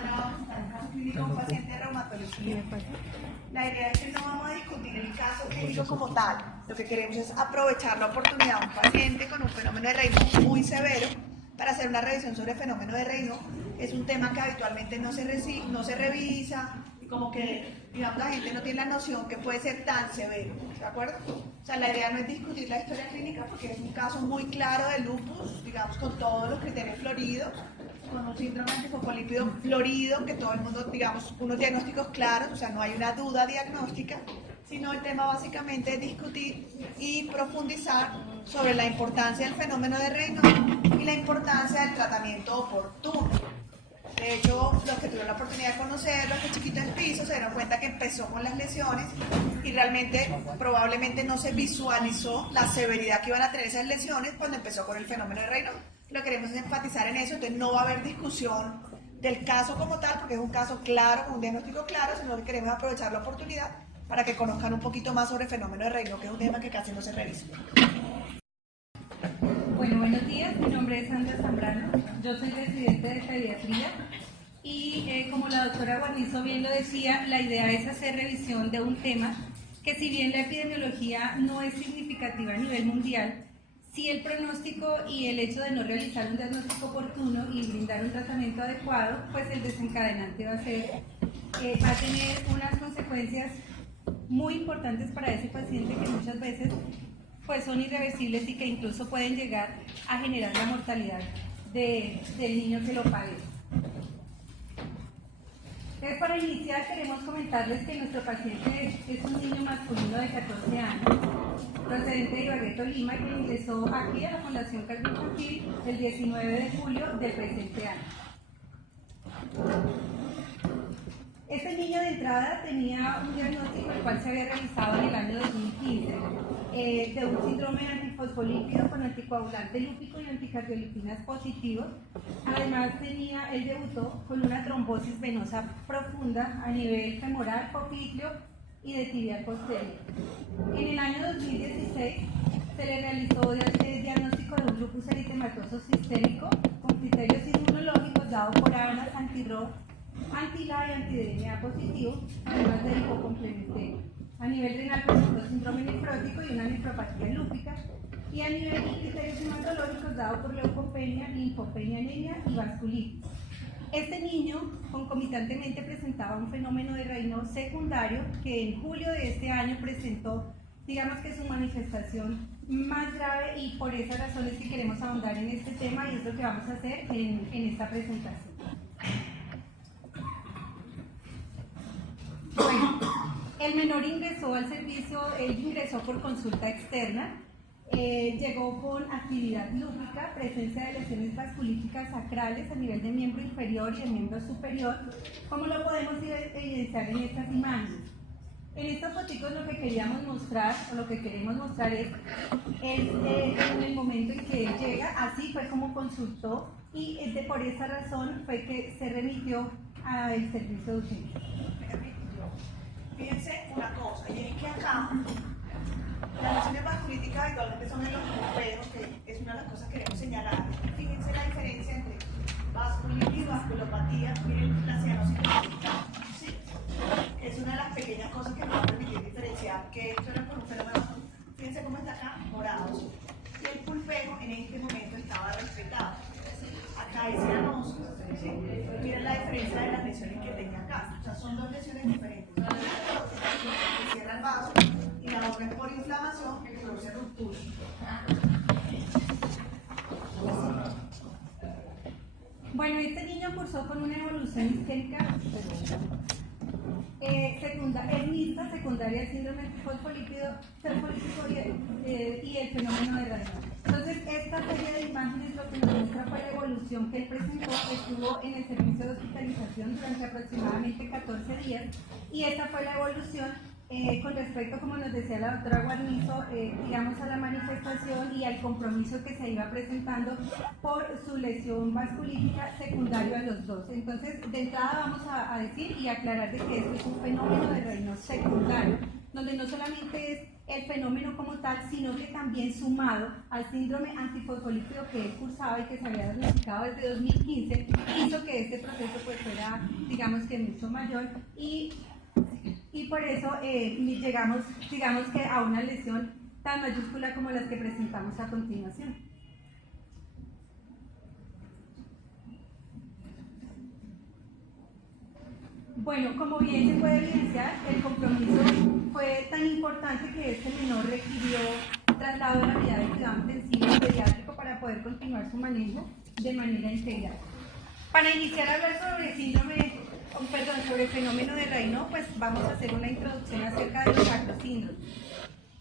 Sandra, vamos a estar en caso clínico un paciente de reumatología. La idea es que no vamos a discutir el caso clínico como tal. Lo que queremos es aprovechar la oportunidad de un paciente con un fenómeno de Raynaud muy severo para hacer una revisión sobre el fenómeno de Raynaud. Es un tema que habitualmente no se revisa y como que, digamos, la gente no tiene la noción que puede ser tan severo, ¿de acuerdo? O sea, la idea no es discutir la historia clínica porque es un caso muy claro de lupus, digamos, con todos los criterios floridos, con un síndrome antifosfolípido florido, que todo el mundo, digamos, unos diagnósticos claros, o sea, no hay una duda diagnóstica, sino el tema básicamente es discutir y profundizar sobre la importancia del fenómeno de Raynaud y la importancia del tratamiento oportuno. De hecho, los que tuvieron la oportunidad de conocerlo, este chiquito en piso, se dieron cuenta que empezó con las lesiones y realmente probablemente no se visualizó la severidad que iban a tener esas lesiones cuando empezó con el fenómeno de Raynaud. Lo que queremos es enfatizar en eso, entonces no va a haber discusión del caso como tal, porque es un caso claro, con un diagnóstico claro, sino que queremos aprovechar la oportunidad para que conozcan un poquito más sobre el fenómeno de Raynaud, que es un tema que casi no se revisa. Bueno, buenos días, mi nombre es Sandra Zambrano, yo soy residente de pediatría y como la doctora Guarnizo bien lo decía, la idea es hacer revisión de un tema que si bien la epidemiología no es significativa a nivel mundial, sí el pronóstico y el hecho de no realizar un diagnóstico oportuno y brindar un tratamiento adecuado, pues el desencadenante va a tener unas consecuencias muy importantes para ese paciente que muchas veces pues son irreversibles y que incluso pueden llegar a generar la mortalidad del niño que lo padece. Entonces, para iniciar queremos comentarles que nuestro paciente es un niño masculino de 14 años, procedente de Ibagué, Tolima, que ingresó aquí a la Fundación Cardioinfantil el 19 de julio del presente año. Este niño de entrada tenía un diagnóstico el cual se había realizado en el año 2015 de un síndrome antifosfolípido con anticoagulante lúpico y anticardiolipina positivos. Además él debutó con una trombosis venosa profunda a nivel femoral, popliteo y de tibial posterior. En el año 2016 se le realizó el diagnóstico de un lupus eritematoso sistémico con criterios inmunológicos dado por ANAS, anti-RO, anti-LA y anti-DNA positivo, además de hipocomplementario. A nivel renal presentó síndrome nefrótico y una nefropatía lúpica, y a nivel de criterios hematológicos dado por leucopenia, linfopenia, anemia y vasculitis. Este niño concomitantemente presentaba un fenómeno de Raynaud secundario que en julio de este año presentó, digamos que su manifestación más grave, y por esas razones que queremos ahondar en este tema y es lo que vamos a hacer en esta presentación. Bueno, el menor ingresó al servicio, él ingresó por consulta externa, llegó con actividad lúpica, presencia de lesiones vasculíticas sacrales a nivel de miembro inferior y el miembro superior, como lo podemos evidenciar en estas imágenes. En estos fotitos lo que queríamos mostrar, o lo que queremos mostrar es en el momento en que él llega, así fue como consultó, y por esa razón fue que se remitió al servicio de urgencia. Fíjense una cosa, y es que acá las lesiones vasculíticas habitualmente son en los pulperos, que es una de las cosas que queremos señalar. Fíjense la diferencia entre vasculitis y vasculopatía. Miren la cianocitis, ¿sí? Es una de las pequeñas cosas que nos va a permitir diferenciar que esto era por un fenómeno vascular. Fíjense cómo está acá, morado. Y el pulpero en este momento estaba respetado. Acá es cianoso, ¿sí? Miren la diferencia de las lesiones que tenía acá. O sea, son dos lesiones diferentes. Una es que cierra el vaso y la otra es por inflamación que produce ruptura. Bueno, este niño cursó con una evolución isquémica secundaria al síndrome fosfolípido y el fenómeno de Raynaud. Entonces, esta serie de imágenes lo que nos muestra fue la evolución que él presentó. Estuvo en el servicio de hospitalización durante aproximadamente 14 días, y esta fue la evolución con respecto, como nos decía la doctora Guarnizo, digamos, a la manifestación y al compromiso que se iba presentando por su lesión vasculítica secundario a los dos. Entonces, de entrada vamos a decir y aclarar de que esto es un fenómeno de Raynaud secundario, donde no solamente es el fenómeno como tal, sino que también sumado al síndrome antifosfolípido que él cursaba y que se había diagnosticado desde 2015, hizo que este proceso pues fuera, digamos que mucho mayor y por eso llegamos, digamos que a una lesión tan mayúscula como las que presentamos a continuación. Bueno, como bien se puede evidenciar, el compromiso fue tan importante que este menor requirió traslado de la unidad de cuidado intensivo pediátrico para poder continuar su manejo de manera integral. Para iniciar a hablar sobre sobre el fenómeno de Raynaud, pues vamos a hacer una introducción acerca de los acrosíndromes.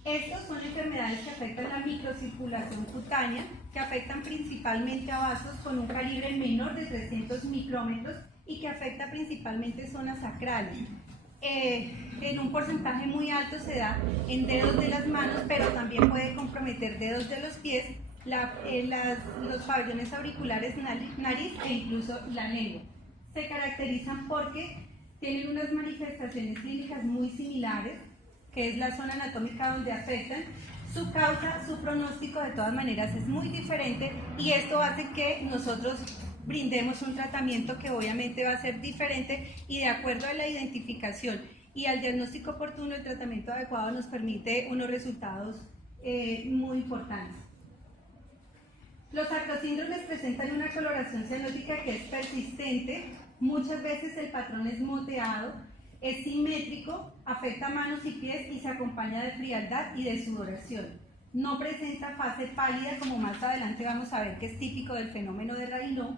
Estos son enfermedades que afectan la microcirculación cutánea, que afectan principalmente a vasos con un calibre menor de 300 micrómetros y que afecta principalmente zonas sacrales. En un porcentaje muy alto se da en dedos de las manos, pero también puede comprometer dedos de los pies, los pabellones auriculares, nariz e incluso la lengua. Se caracterizan porque tienen unas manifestaciones clínicas muy similares, que es la zona anatómica donde afectan. Su causa, su pronóstico de todas maneras es muy diferente y esto hace que nosotros brindemos un tratamiento que obviamente va a ser diferente y de acuerdo a la identificación y al diagnóstico oportuno, el tratamiento adecuado nos permite unos resultados muy importantes. Los acrosíndromes presentan una coloración cianótica que es persistente, muchas veces el patrón es moteado, es simétrico, afecta manos y pies y se acompaña de frialdad y de sudoración. No presenta fase pálida, como más adelante vamos a ver que es típico del fenómeno de Raynaud.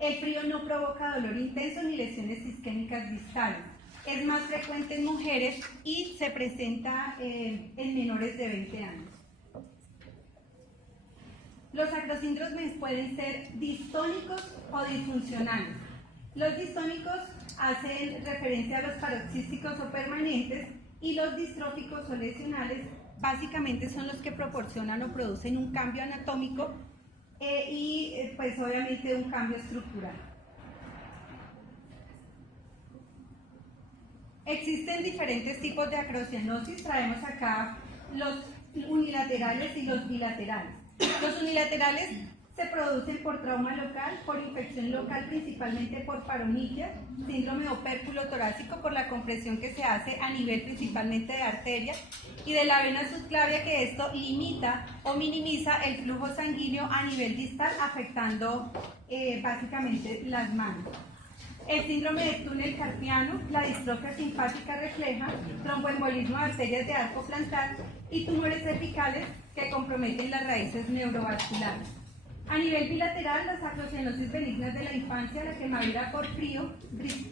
El frío no provoca dolor intenso ni lesiones isquémicas distales. Es más frecuente en mujeres y se presenta en menores de 20 años. Los acrosíndromes pueden ser distónicos o disfuncionales. Los distónicos hacen referencia a los paroxísticos o permanentes y los distróficos o lesionales básicamente son los que proporcionan o producen un cambio anatómico pues obviamente un cambio estructural. Existen diferentes tipos de acrocianosis, traemos acá los unilaterales y los bilaterales. Los unilaterales se producen por trauma local, por infección local, principalmente por paronitia, síndrome opérculo torácico, por la compresión que se hace a nivel principalmente de arteria y de la vena subclavia, que esto limita o minimiza el flujo sanguíneo a nivel distal, afectando básicamente las manos. El síndrome de túnel carpiano, la distrofia simpática refleja, tromboembolismo de arterias de arco plantar y tumores cervicales que comprometen las raíces neurovasculares. A nivel bilateral, las acrocianosis benignas de la infancia, la quemadura por frío,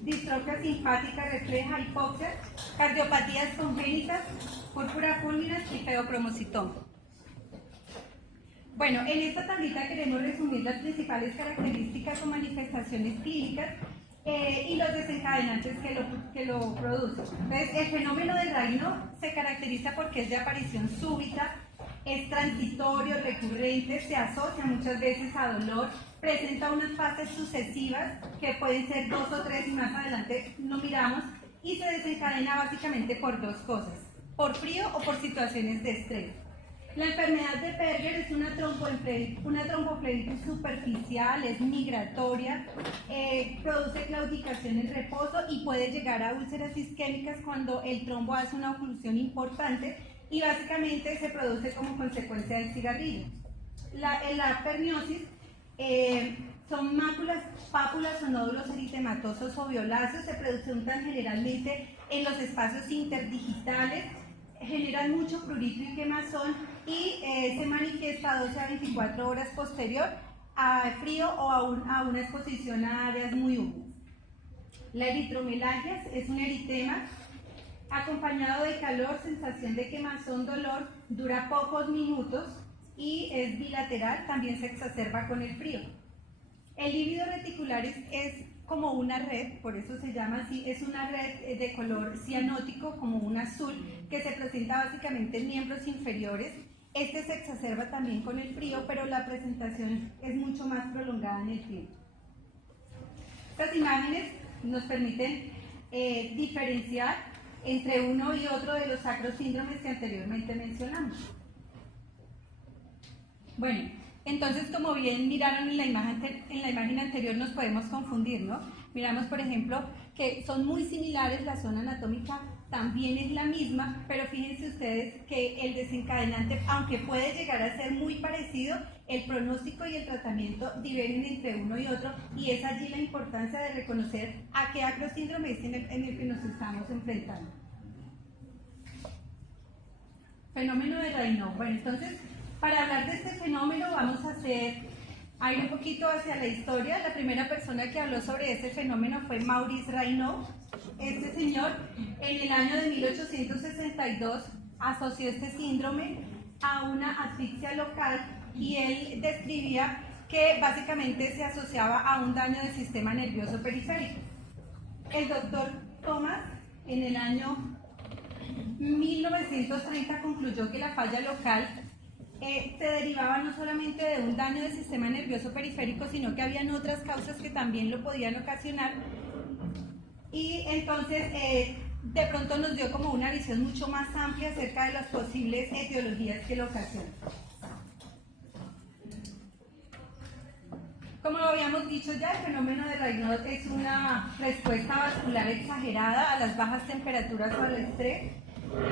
distrofia simpática refleja, hipoxia, cardiopatías congénitas, púrpura fulminans y feocromocitoma. Bueno, en esta tablita queremos resumir las principales características o manifestaciones clínicas y los desencadenantes que lo producen. Entonces, el fenómeno de Raynaud se caracteriza porque es de aparición súbita, es transitorio, recurrente, se asocia muchas veces a dolor, presenta unas fases sucesivas que pueden ser 2 o 3 y más adelante lo miramos y se desencadena básicamente por dos cosas, por frío o por situaciones de estrés. La enfermedad de Perger es una tromboflebitis superficial, es migratoria, produce claudicación en reposo y puede llegar a úlceras isquémicas cuando el trombo hace una oclusión importante y básicamente se produce como consecuencia del cigarrillo. La perniosis son máculas, pápulas o nódulos eritematosos o violáceos, se presentan generalmente en los espacios interdigitales, generan mucho prurito y quemazón y se manifiesta 12 a 24 horas posterior a frío o a una exposición a áreas muy húmedas. La eritromelalgia es un eritema acompañado de calor, sensación de quemazón, dolor, dura pocos minutos y es bilateral, también se exacerba con el frío. El lívido reticular es como una red, por eso se llama así, es una red de color cianótico, como un azul, que se presenta básicamente en miembros inferiores. Este se exacerba también con el frío, pero la presentación es mucho más prolongada en el tiempo. Estas imágenes nos permiten diferenciar entre uno y otro de los sacrosíndromes que anteriormente mencionamos. Bueno, entonces como bien miraron en la imagen anterior nos podemos confundir, ¿no? Miramos por ejemplo que son muy similares, la zona anatómica también es la misma, pero fíjense ustedes que el desencadenante, aunque puede llegar a ser muy parecido, el pronóstico y el tratamiento difieren entre uno y otro, y es allí la importancia de reconocer a qué acrosíndrome es en el que nos estamos enfrentando. Fenómeno de Raynaud. Bueno, entonces, para hablar de este fenómeno vamos a ir un poquito hacia la historia. La primera persona que habló sobre este fenómeno fue Maurice Raynaud. Este señor, en el año de 1862, asoció este síndrome a una asfixia local y él describía que básicamente se asociaba a un daño del sistema nervioso periférico. El doctor Thomas, en el año 1930, concluyó que la falla local se derivaba no solamente de un daño del sistema nervioso periférico, sino que habían otras causas que también lo podían ocasionar. Y entonces de pronto nos dio como una visión mucho más amplia acerca de las posibles etiologías que lo ocasionan. Como lo habíamos dicho ya, el fenómeno de Raynaud es una respuesta vascular exagerada a las bajas temperaturas o al estrés.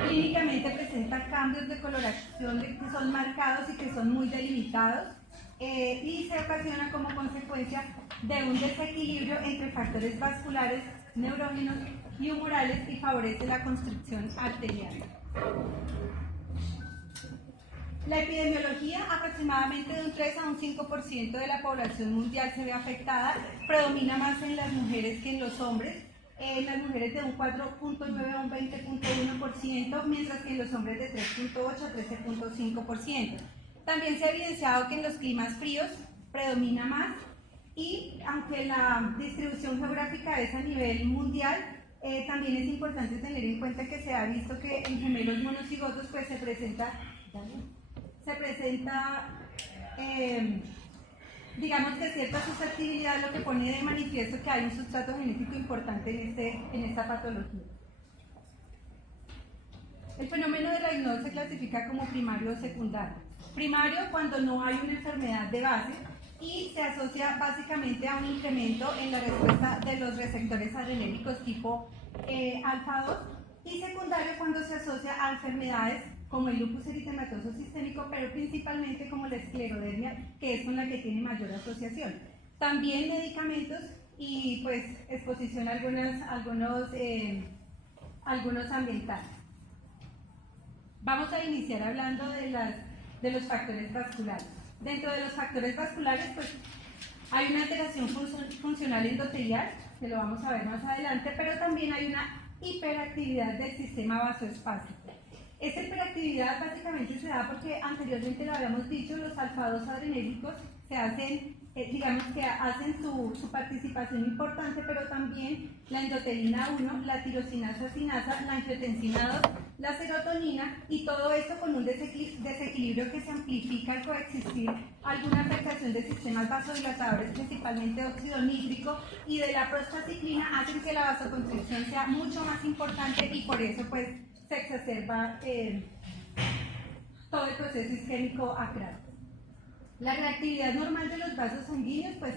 Clínicamente presenta cambios de coloración que son marcados y que son muy delimitados, y se ocasiona como consecuencia de un desequilibrio entre factores vasculares, neurógenos y humorales, y favorece la constricción arterial. La epidemiología, aproximadamente de un 3 a un 5% de la población mundial se ve afectada, predomina más en las mujeres que en los hombres. Las mujeres de un 4.9 a un 20.1%, mientras que en los hombres de 3.8 a 13.5%. También se ha evidenciado que en los climas fríos predomina más, y aunque la distribución geográfica es a nivel mundial, también es importante tener en cuenta que se ha visto que en gemelos monocigotos pues se presenta digamos que cierta susceptibilidad, lo que pone de manifiesto que hay un sustrato genético importante en esta patología. El fenómeno de Raynaud se clasifica como primario o secundario. Primario cuando no hay una enfermedad de base y se asocia básicamente a un incremento en la respuesta de los receptores adrenérgicos tipo alfa 2, y secundario cuando se asocia a enfermedades como el lupus eritematoso sistémico, pero principalmente como la esclerodermia, que es con la que tiene mayor asociación. También medicamentos y pues exposición a algunos ambientales. Vamos a iniciar hablando de los factores vasculares. Dentro de los factores vasculares, pues hay una alteración funcional endotelial, que lo vamos a ver más adelante, pero también hay una hiperactividad del sistema vasoespásico. Esta hiperactividad básicamente se da porque anteriormente lo habíamos dicho, los alfa-2 adrenérgicos se hacen, digamos que hacen su participación importante, pero también la endotelina 1, la tirosinasa sinasa, la angiotensina 2, la serotonina, y todo esto con un desequilibrio que se amplifica al coexistir alguna afectación de sistemas vasodilatadores, principalmente de óxido nítrico y de la prostaciclina, hacen que la vasoconstricción sea mucho más importante, y por eso pues se exacerba todo el proceso isquémico acral. La reactividad normal de los vasos sanguíneos, pues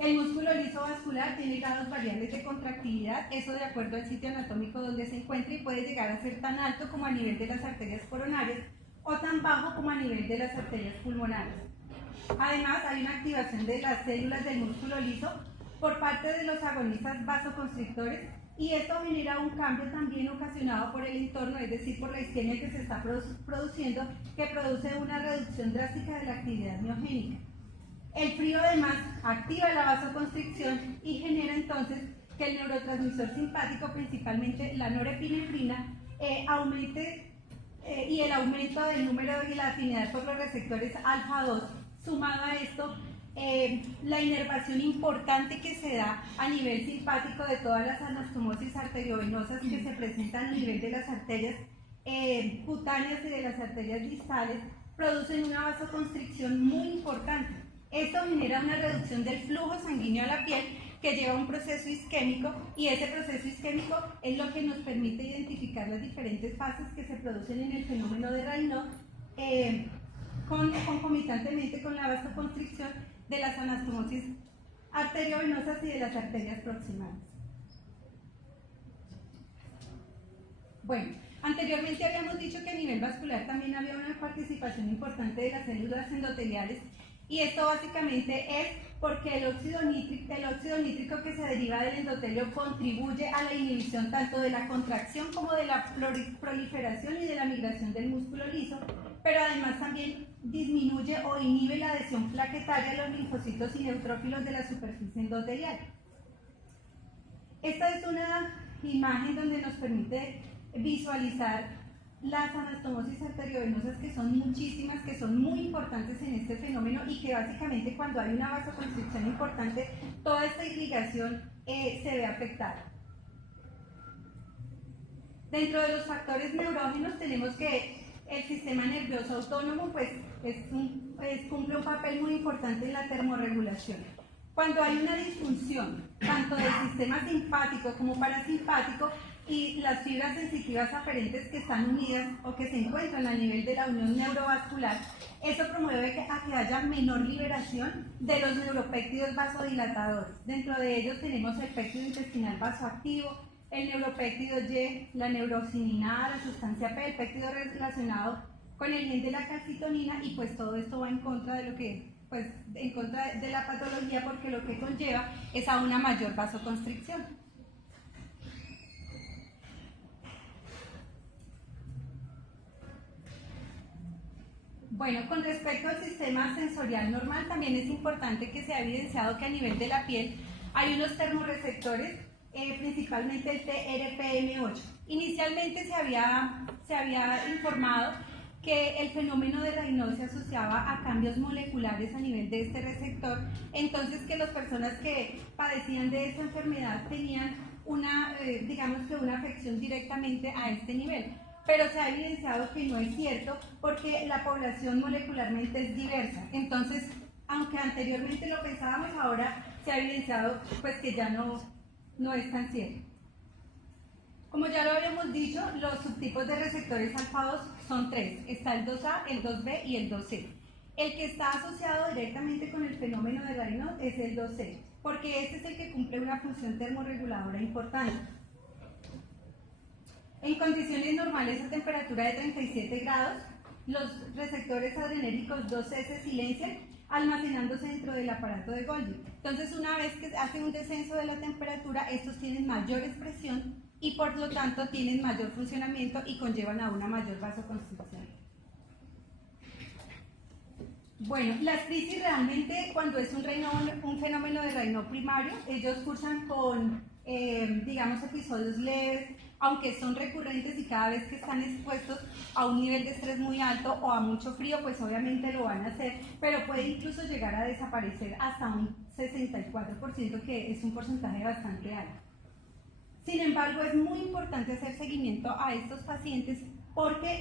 el músculo liso vascular tiene grados variables de contractilidad, eso de acuerdo al sitio anatómico donde se encuentra, y puede llegar a ser tan alto como a nivel de las arterias coronarias o tan bajo como a nivel de las arterias pulmonares. Además, hay una activación de las células del músculo liso por parte de los agonistas vasoconstrictores, y esto genera un cambio también ocasionado por el entorno, es decir, por la isquemia que se está produciendo, que produce una reducción drástica de la actividad miogénica. El frío además activa la vasoconstricción y genera entonces que el neurotransmisor simpático, principalmente la norepinefrina, aumente, y el aumento del número y la afinidad por los receptores alfa 2, sumado a esto, la inervación importante que se da a nivel simpático de todas las anastomosis arteriovenosas que se presentan a nivel de las arterias cutáneas y de las arterias distales, producen una vasoconstricción muy importante. Esto genera una reducción del flujo sanguíneo a la piel, que lleva un proceso isquémico y ese proceso isquémico es lo que nos permite identificar las diferentes fases que se producen en el fenómeno de Raynaud concomitantemente con la vasoconstricción de las anastomosis arteriovenosas y de las arterias proximales. Bueno, anteriormente habíamos dicho que a nivel vascular también había una participación importante de las células endoteliales y esto básicamente es porque el óxido nítrico que se deriva del endotelio contribuye a la inhibición tanto de la contracción como de la proliferación y de la migración del músculo liso, pero además también disminuye o inhibe la adhesión plaquetaria a los linfocitos y neutrófilos de la superficie endotelial. Esta es una imagen donde nos permite visualizar las anastomosis arteriovenosas, que son muchísimas, que son muy importantes en este fenómeno y que básicamente cuando hay una vasoconstricción importante, toda esta irrigación se ve afectada. Dentro de los factores neurógenos tenemos que el sistema nervioso autónomo pues, cumple un papel muy importante en la termorregulación. Cuando hay una disfunción tanto del sistema simpático como parasimpático y las fibras sensitivas aferentes que están unidas o que se encuentran a nivel de la unión neurovascular, eso promueve que haya menor liberación de los neuropéptidos vasodilatadores. Dentro de ellos tenemos el péptido intestinal vasoactivo, el neuropéptido Y, la neurocinina A, la sustancia P, el péptido relacionado con el gen de la calcitonina, y pues todo esto va en contra de lo que, pues en contra de la patología, porque lo que conlleva es a una mayor vasoconstricción. Bueno, con respecto al sistema sensorial normal, también es importante que se ha evidenciado que a nivel de la piel hay unos termorreceptores, principalmente el TRPM8. Inicialmente se había informado que el fenómeno de Raynaud se asociaba a cambios moleculares a nivel de este receptor, entonces que las personas que padecían de esta enfermedad tenían digamos que una afección directamente a este nivel. Pero se ha evidenciado que no es cierto porque la población molecularmente es diversa. Entonces, aunque anteriormente lo pensábamos, ahora se ha evidenciado pues, que ya no es tan cierto. Como ya lo habíamos dicho, los subtipos de receptores alfa-2 son tres. Está el 2A, el 2B y el 2C. El que está asociado directamente con el fenómeno de Raynaud es el 2C, porque este es el que cumple una función termorreguladora importante. En condiciones normales a temperatura de 37 grados, los receptores adrenérgicos 2C se silencian, almacenándose dentro del aparato de Golgi. Entonces, una vez que hace un descenso de la temperatura, estos tienen mayor expresión y por lo tanto tienen mayor funcionamiento y conllevan a una mayor vasoconstricción. Bueno, las crisis realmente, cuando es un fenómeno de Raynaud primario, ellos cursan con, digamos, episodios leves, aunque son recurrentes y cada vez que están expuestos a un nivel de estrés muy alto o a mucho frío, pues obviamente lo van a hacer, pero puede incluso llegar a desaparecer hasta un 64%, que es un porcentaje bastante alto. Sin embargo, es muy importante hacer seguimiento a estos pacientes porque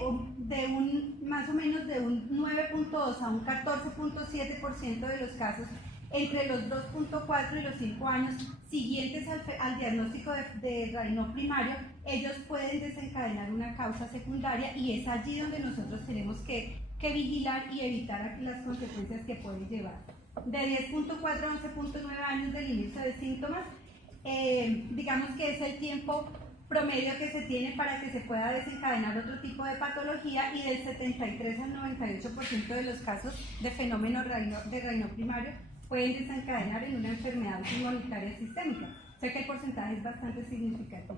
más o menos de un 9.2 a un 14.7% de los casos entre los 2.4 y los 5 años siguientes al diagnóstico de Raynaud primario, ellos pueden desencadenar una causa secundaria y es allí donde nosotros tenemos que vigilar y evitar las consecuencias que pueden llevar. De 10.4 a 11.9 años del inicio de síntomas, digamos que es el tiempo promedio que se tiene para que se pueda desencadenar otro tipo de patología, y del 73 al 98% de los casos de fenómeno de Raynaud primario pueden desencadenar en una enfermedad inmunitaria sistémica. O sea que el porcentaje es bastante significativo.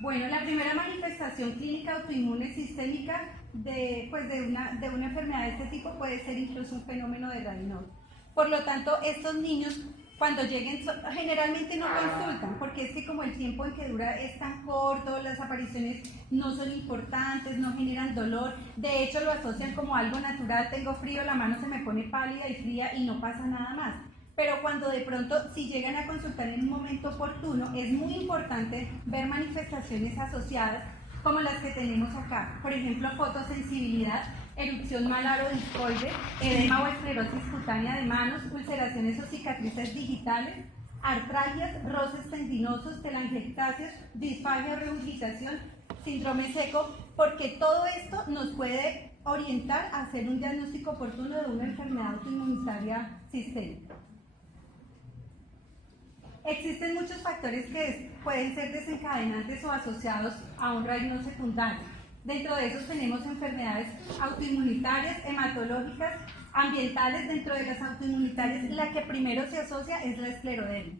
Bueno, la primera manifestación clínica autoinmune sistémica de una enfermedad de este tipo puede ser incluso un fenómeno de Raynaud. Por lo tanto, estos niños cuando lleguen generalmente no consultan, porque es que como el tiempo en que dura es tan corto, las apariciones no son importantes, no generan dolor, de hecho lo asocian como algo natural, tengo frío, la mano se me pone pálida y fría y no pasa nada más. Pero cuando de pronto, si llegan a consultar en un momento oportuno, es muy importante ver manifestaciones asociadas como las que tenemos acá. Por ejemplo, fotosensibilidad, erupción malar o discoide, edema o esclerosis cutánea de manos, ulceraciones o cicatrices digitales, artralgias, roces tendinosos, telangiectasias, disfagia o reubicación, síndrome seco, porque todo esto nos puede orientar a hacer un diagnóstico oportuno de una enfermedad autoinmunitaria sistémica. Existen muchos factores que pueden ser desencadenantes o asociados a un reino secundario. Dentro de esos tenemos enfermedades autoinmunitarias, hematológicas, ambientales. Dentro de las autoinmunitarias, la que primero se asocia es la esclerodermia,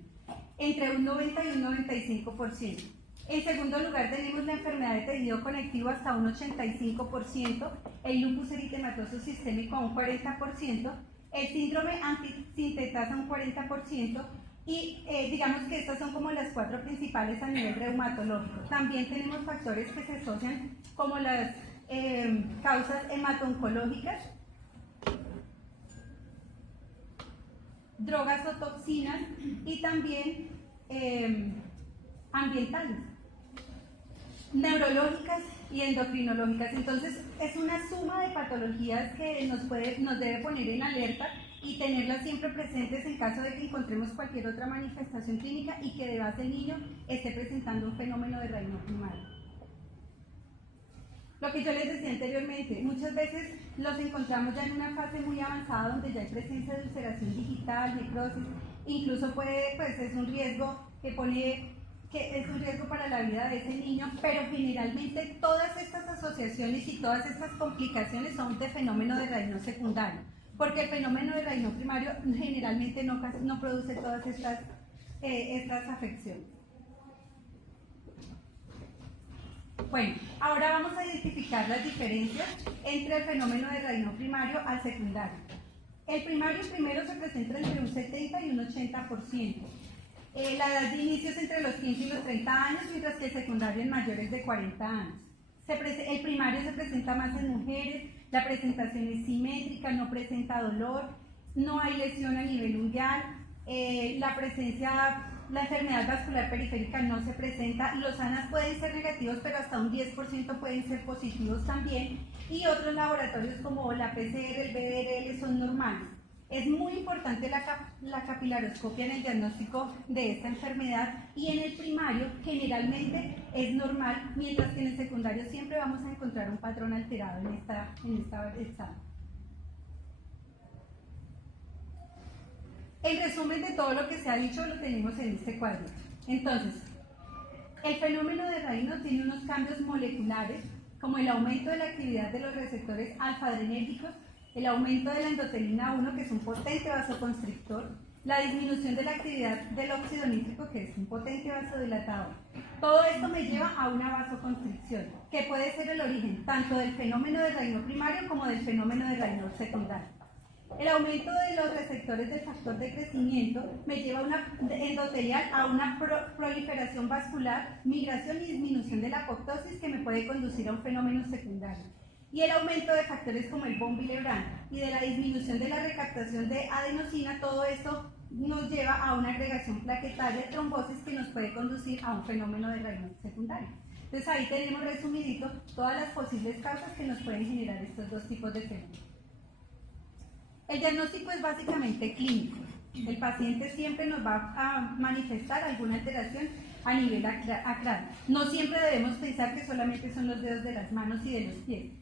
entre un 90 y un 95%. En segundo lugar tenemos la enfermedad de tejido conectivo hasta un 85%, el lupus eritematoso sistémico a un 40%, el síndrome antisintetasa un 40%, y digamos que estas son como las 4 principales a nivel reumatológico. También tenemos factores que se asocian como las causas hemato-oncológicas, drogas o toxinas y también ambientales, neurológicas y endocrinológicas. Entonces es una suma de patologías que nos debe poner en alerta y tenerlas siempre presentes en caso de que encontremos cualquier otra manifestación clínica y que de base el niño esté presentando un fenómeno de reino primario. Lo que yo les decía anteriormente, muchas veces los encontramos ya en una fase muy avanzada donde ya hay presencia de ulceración digital, necrosis, incluso es un riesgo que es un riesgo para la vida de ese niño, pero generalmente todas estas asociaciones y todas estas complicaciones son de fenómeno de reino secundario, porque el fenómeno de reino primario generalmente no produce todas estas afecciones. Bueno, ahora vamos a identificar las diferencias entre el fenómeno de reino primario al secundario. El primario primero se presenta entre un 70 y un 80%. La edad de inicio es entre los 15 y los 30 años, mientras que el secundario en mayores de 40 años. El primario se presenta más en mujeres, la presentación es simétrica, no presenta dolor, no hay lesión a nivel ungueal, la enfermedad vascular periférica no se presenta, los ANAS pueden ser negativos, pero hasta un 10% pueden ser positivos también, y otros laboratorios como la PCR, el BDRL son normales. Es muy importante la capilaroscopia en el diagnóstico de esta enfermedad, y en el primario generalmente es normal, mientras que en el secundario siempre vamos a encontrar un patrón alterado en esta examen. El resumen de todo lo que se ha dicho lo tenemos en este cuadro. Entonces, el fenómeno de Raynaud tiene unos cambios moleculares, como el aumento de la actividad de los receptores alfa-adrenérgicos, el aumento de la endotelina 1, que es un potente vasoconstrictor, la disminución de la actividad del óxido nítrico, que es un potente vasodilatador. Todo esto me lleva a una vasoconstricción, que puede ser el origen tanto del fenómeno de Raynaud primario como del fenómeno de Raynaud secundario. El aumento de los receptores del factor de crecimiento me lleva endotelial a una proliferación vascular, migración y disminución de la apoptosis, que me puede conducir a un fenómeno secundario. Y el aumento de factores como el von Willebrand y de la disminución de la recaptación de adenosina, todo esto nos lleva a una agregación plaquetaria de trombosis que nos puede conducir a un fenómeno de Raynaud secundario. Entonces ahí tenemos resumidito todas las posibles causas que nos pueden generar estos dos tipos de fenómenos. El diagnóstico es básicamente clínico. El paciente siempre nos va a manifestar alguna alteración a nivel acral. No siempre debemos pensar que solamente son los dedos de las manos y de los pies.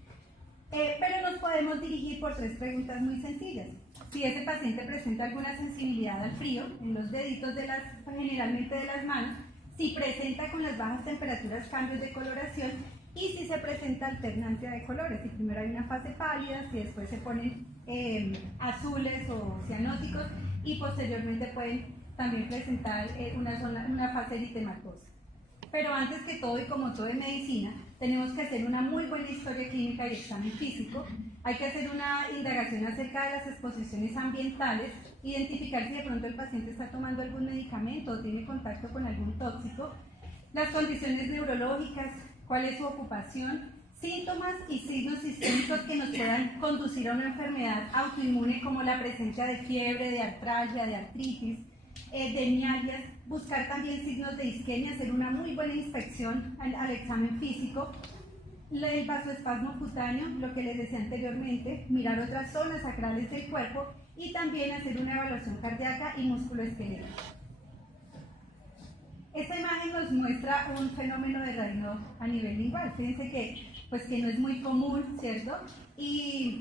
Pero nos podemos dirigir por 3 preguntas muy sencillas. Si ese paciente presenta alguna sensibilidad al frío en los deditos generalmente de las manos, si presenta con las bajas temperaturas cambios de coloración y si se presenta alternancia de colores, si primero hay una fase pálida, si después se ponen azules o cianóticos y posteriormente pueden también presentar una fase eritematosa. Pero antes que todo, y como todo en medicina, tenemos que hacer una muy buena historia clínica y examen físico. Hay que hacer una indagación acerca de las exposiciones ambientales, identificar si de pronto el paciente está tomando algún medicamento o tiene contacto con algún tóxico, las condiciones neurológicas, cuál es su ocupación, síntomas y signos sistémicos que nos puedan conducir a una enfermedad autoinmune como la presencia de fiebre, de artralgia, de artritis, de mialgias, buscar también signos de isquemia, hacer una muy buena inspección al examen físico, El vasoespasmo cutáneo, lo que les decía anteriormente, mirar otras zonas sacrales del cuerpo y también hacer una evaluación cardíaca y musculoesquelética. Esta imagen nos muestra un fenómeno de Raynaud a nivel lingual. Fíjense que no es muy común, ¿cierto?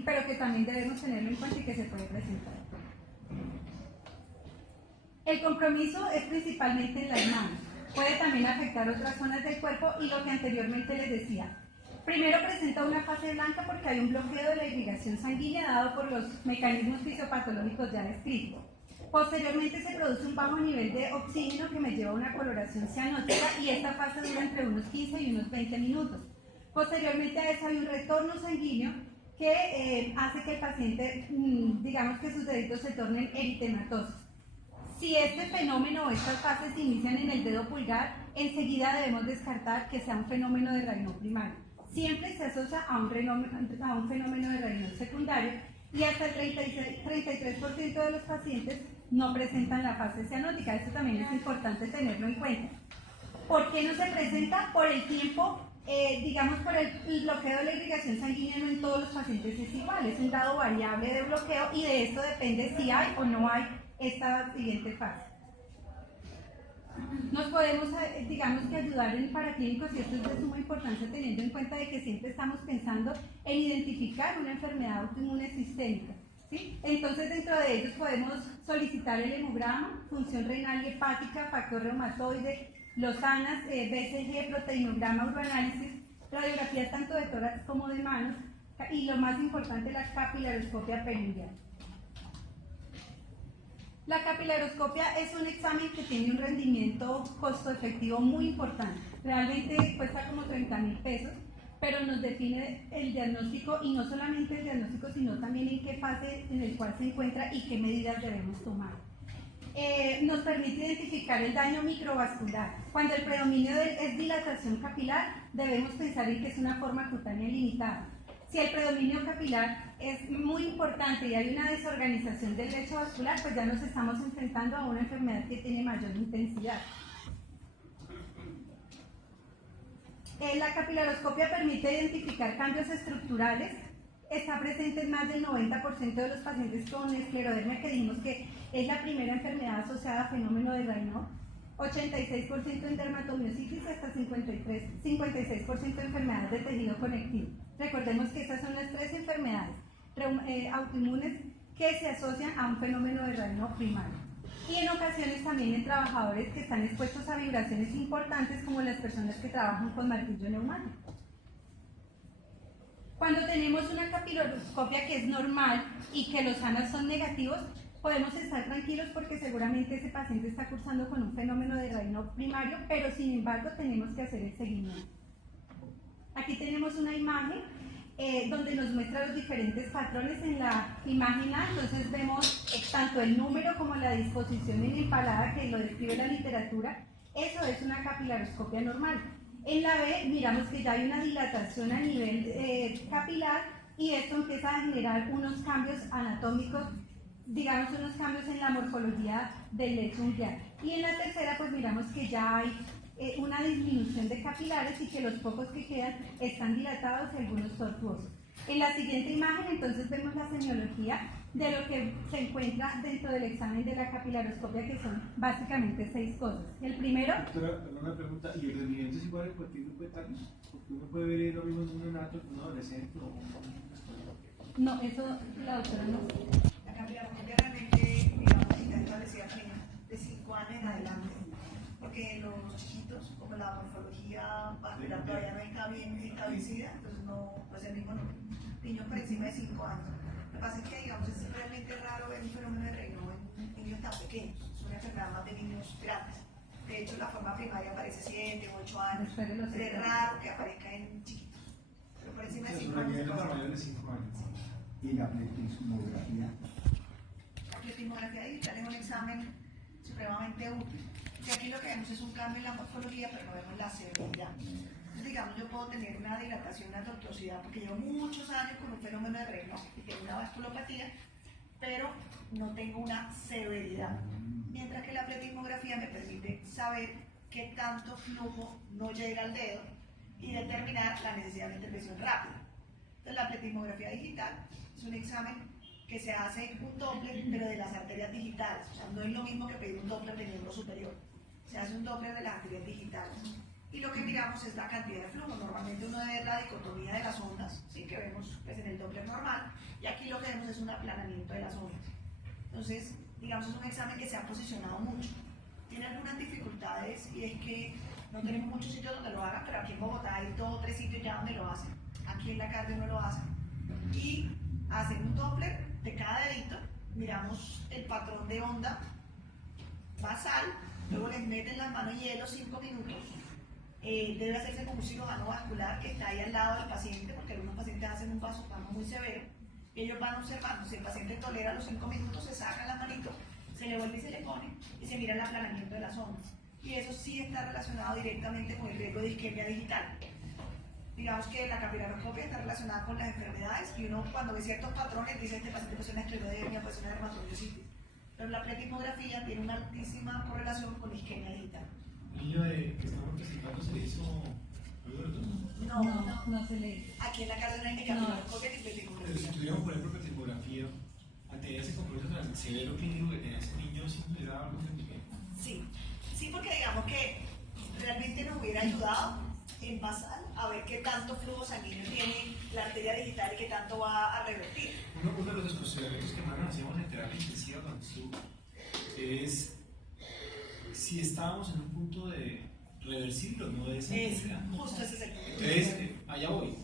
Pero que también debemos tenerlo en cuenta y que se puede presentar. El compromiso es principalmente en las manos. Puede también afectar otras zonas del cuerpo y lo que anteriormente les decía. Primero presenta una fase blanca porque hay un bloqueo de la irrigación sanguínea dado por los mecanismos fisiopatológicos ya descritos. Posteriormente se produce un bajo nivel de oxígeno que me lleva a una coloración cianótica y esta fase dura entre unos 15 y unos 20 minutos. Posteriormente a eso hay un retorno sanguíneo que hace que el paciente, digamos que sus deditos se tornen eritematosos. Si este fenómeno o estas fases se inician en el dedo pulgar, enseguida debemos descartar que sea un fenómeno de Raynaud primario. Siempre se asocia a un fenómeno de Raynaud secundario y hasta el 33% de los pacientes no presentan la fase cianótica. Esto también es importante tenerlo en cuenta. ¿Por qué no se presenta? Por el tiempo, digamos por el bloqueo de la irrigación sanguínea. No en todos los pacientes es igual, es un grado variable de bloqueo y de esto depende si hay o no hay esta siguiente fase. Nos podemos, digamos que ayudar en paraclínicos y esto es de suma importancia teniendo en cuenta de que siempre estamos pensando en identificar una enfermedad autoinmune sistémica. ¿Sí? Entonces dentro de ellos podemos solicitar el hemograma, función renal y hepática, factor reumatoide, los ANAS, BCG, proteinograma, uroanálisis, radiografía tanto de tórax como de manos y lo más importante la capilaroscopia periungual. La capilaroscopia es un examen que tiene un rendimiento costo-efectivo muy importante. Realmente cuesta como 30.000 pesos, pero nos define el diagnóstico y no solamente el diagnóstico, sino también en qué fase en el cual se encuentra y qué medidas debemos tomar. Nos permite identificar el daño microvascular. Cuando el predominio es dilatación capilar, debemos pensar en que es una forma cutánea limitada. Si el predominio capilar es muy importante y hay una desorganización del lecho vascular, pues ya nos estamos enfrentando a una enfermedad que tiene mayor intensidad. La capilaroscopia permite identificar cambios estructurales. Está presente en más del 90% de los pacientes con esclerodermia, que dijimos que es la primera enfermedad asociada a fenómeno de Raynaud. 86% en dermatomiositis y hasta 56% de enfermedades de tejido conectivo. Recordemos que estas son las tres enfermedades autoinmunes que se asocian a un fenómeno de Raynaud primario. Y en ocasiones también en trabajadores que están expuestos a vibraciones importantes como las personas que trabajan con martillo neumático. Cuando tenemos una capilaroscopia que es normal y que los ANAS son negativos, podemos estar tranquilos porque seguramente ese paciente está cursando con un fenómeno de Raynaud primario, pero sin embargo tenemos que hacer el seguimiento. Aquí tenemos una imagen donde nos muestra los diferentes patrones en la imagen A. Entonces vemos tanto el número como la disposición en empalada que lo describe la literatura. Eso es una capilaroscopia normal. En la B miramos que ya hay una dilatación a nivel capilar y esto empieza a generar unos cambios anatómicos, digamos unos cambios en la morfología del lecho unguial. Y en la tercera pues miramos que ya hay una disminución de capilares y que los pocos que quedan están dilatados y algunos tortuosos. En la siguiente imagen entonces vemos la semiología de lo que se encuentra dentro del examen de la capilaroscopia, que son básicamente 6 cosas. El primero... Doctora, una pregunta, ¿y el rendimiento es igual en cualquier grupo etario? Porque uno puede ver lo mismo en un neonato que un adolescente o un... No, eso la doctora no sé. La capilaroscopia realmente, digamos, está establecida de 5 años en adelante, porque los chiquitos, como la morfología vascular todavía no está bien establecida, entonces no, pues el mismo niño por encima de 5 años. Lo que pasa es que, digamos, es realmente raro ver un fenómeno de Raynaud en niños tan pequeños, es una enfermedad más de niños grandes. De hecho, la forma primaria aparece 7, 8 años, pero es raro que aparezca en chiquitos, pero por encima de 5 años. Es una mayor de 5 años. Y la pletismografía. La pletismografía digital es un examen supremamente útil. Y aquí lo que vemos es un cambio en la morfología, pero no vemos la severidad. Entonces, digamos, yo puedo tener una dilatación, una tortuosidad, porque llevo muchos años con un fenómeno de Raynaud y tengo una vasculopatía, pero no tengo una severidad. Mientras que la pletismografía me permite saber qué tanto flujo no llega al dedo y determinar la necesidad de intervención rápida. Entonces, la pletismografía digital es un examen que se hace un Doppler, pero de las arterias digitales. O sea, no es lo mismo que pedir un Doppler de miembro superior. Se hace un Doppler de las arterias digitales. Y lo que miramos es la cantidad de flujo. Normalmente uno debe ver la dicotomía de las ondas, ¿sí? Que vemos pues, en el Doppler normal. Y aquí lo que vemos es un aplanamiento de las ondas. Entonces, digamos, es un examen que se ha posicionado mucho. Tiene algunas dificultades y es que no tenemos muchos sitios donde lo hagan, pero aquí en Bogotá hay 2 o 3 sitios ya donde lo hacen. Aquí en la cardio no lo hacen. Y hacen un Doppler de cada dedito, miramos el patrón de onda basal, luego les meten las manos en hielo 5 minutos. Debe hacerse con un cirujano vascular que está ahí al lado del paciente, porque algunos pacientes hacen un vasospasmo muy severo. Ellos van observando, si el paciente tolera los 5 minutos, se sacan las manitos, se le vuelve y se le pone, y se mira el aplanamiento de las ondas. Y eso sí está relacionado directamente con el riesgo de isquemia digital. Digamos que la capilaroscopia está relacionada con las enfermedades, y uno cuando ve ciertos patrones dice este paciente puede ser una esclerodermia, puede ser una dermatomiositis. Pero la pletismografía tiene una altísima correlación con la isquemia digital. Niño que estamos participando se le hizo algo de todo. No se le. Aquí en la cardio no hay ni capilaroscopia ni Pero si pletismografía. tuviéramos, por ejemplo, pletismografía, ante ese compromiso tan severo clínico que tenía ese niño, ¿sí le daba algo de qué? Sí, porque digamos que realmente nos hubiera ayudado en basal a ver qué tanto flujo sanguíneo tiene la arteria digital y qué tanto va a revertir. Uno de los desconsideramientos que más nos hacíamos en terapia intensiva con su es si estábamos en un punto de reversible o no de esa enfermedad. Justo ese es el punto. Entonces, allá voy.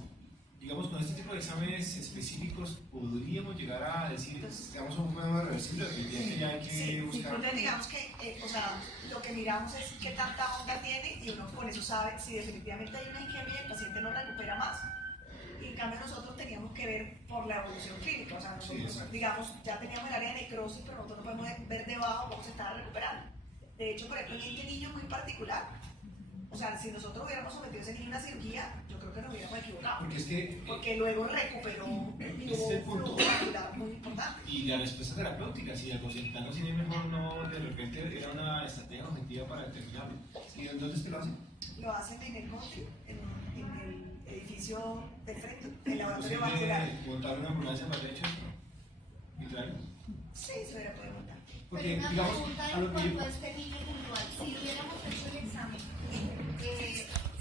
Digamos, con este tipo de exámenes específicos, podríamos llegar a decir, digamos, un problema reversible, definitivamente ya hay que buscar. Entonces digamos que, o sea, lo que miramos es qué tanta onda tiene y uno con eso sabe si definitivamente hay una isquemia y el paciente no recupera más. Y en cambio nosotros teníamos que ver por la evolución clínica, o sea, nosotros, Sí, digamos, ya teníamos el área de necrosis, pero nosotros no podemos ver debajo cómo se estaba recuperando. De hecho, por ejemplo, en este niño muy particular, o sea, si nosotros hubiéramos sometido a ese niño a una cirugía, yo creo que nos hubiéramos equivocado. Porque es que Porque luego recuperó y ese es el hubo punto. flujo vascular muy importante. Y la respuesta terapéutica, si el porcentaje sin mejor no, de repente era una estrategia objetiva para determinarlo. ¿Y en dónde es que lo hacen? Lo hacen en el country, en el edificio del frente, el laboratorio ¿Posible vascular. montar una ambulancia para el hecho y traerlo? Sí, se hubiera podido montar. Porque, Pero una digamos, pregunta a en lo que cuanto a yo... este niño puntual. Si hubiéramos hecho el examen,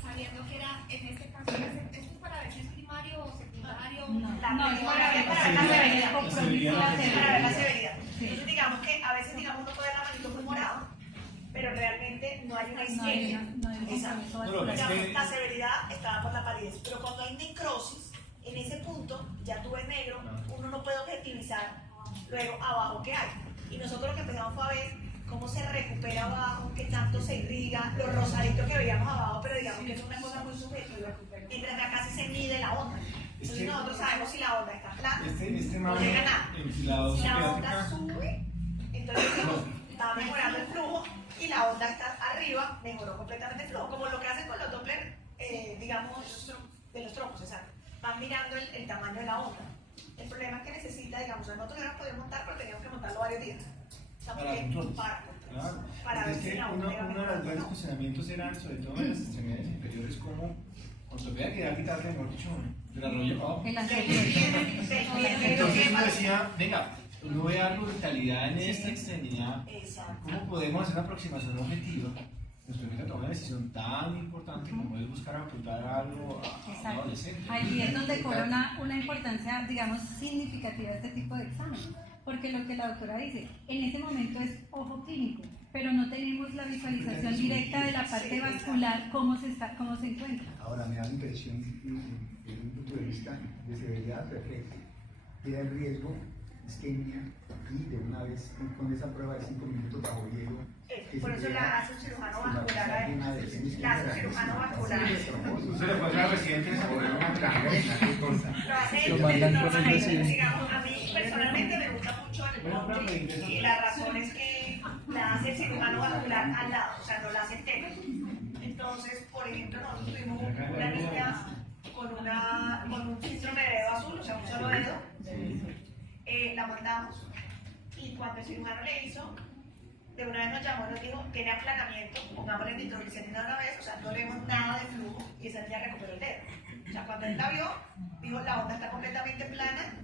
sabiendo que era, en este caso, ¿esto es para ver si es primario o secundario? No, La no, es para ver para ver la severidad. compromiso La de Para ver la severidad. severidad. Entonces digamos que a veces digamos uno puede ver la manito muy morado, pero realmente no hay una isquemia. No hay compromiso No, vascular. es que- Digamos, la severidad estaba por la palidez, pero cuando hay necrosis, en ese punto, ya tú ves negro, uno no puede objetivizar luego abajo qué hay. Y nosotros lo que empezamos fue a ver cómo se recupera abajo, qué tanto se irriga, los rosaditos que veíamos abajo, pero digamos que es una cosa muy subjetiva. Mientras que acá sí se mide la onda. Entonces que- nosotros sabemos si la onda está plana, Este no man llega nada. enfilado Si la psiquiátrica, onda sube, entonces digamos, está mejorando el flujo y la onda está arriba, mejoró completamente el flujo, como lo que hacen con los Doppler, digamos, de los troncos, exacto. Van mirando el tamaño de la onda. El problema es que necesita, digamos, nosotros no podemos montar, pero teníamos que montarlo varios días. O sea, Para porque- controles. para controles. claro. Para Porque ver es si que la uno onda iba de los mejorando o grandes no. cuestionamientos eran, sobre todo en las extremidades inferiores, como ortopedia que da quitarle, mejor dicho, de la rodilla para abajo. El Se anterior. entiende, Entonces uno decía, venga, uno ve algo de vitalidad en esta extremidad, Exacto. ¿cómo podemos hacer una aproximación objetiva? Nos permite tomar una decisión tan importante como es buscar apuntar algo a un Exacto. adolescente. Allí es donde cobra una importancia, digamos, significativa este tipo de examen. Porque lo que la doctora dice, en ese momento es ojo clínico, pero no tenemos la visualización directa de la parte vascular, cómo se encuentra. Ahora me da la impresión, desde un punto de vista de severidad perfecta, queda el riesgo, isquemia, y de una vez con esa prueba de 5 minutos bajo hielo. que Por se eso crea la hace un cirujano una vascular. una de isquemia La hace un cirujano vascular. Usted le puede hacer a residentes a poner una cangreja, qué cosa. Lo hace Lo mandan por el normalmente, presidente. digamos, a mí personalmente me gusta mucho el country y la razón es que la hace el cirujano vascular al lado, o sea, no la hace el técnico. Entonces, por ejemplo, nosotros tuvimos una niña con un síndrome de dedo azul, o sea, un solo dedo, la mandamos y cuando el cirujano le hizo, de una vez nos llamó y nos dijo, tiene aplanamiento, pongámosle nitroglicerina una vez, o sea, no leemos nada de flujo, y esa niña recuperó el dedo. O sea, cuando él la vio, dijo, la onda está completamente plana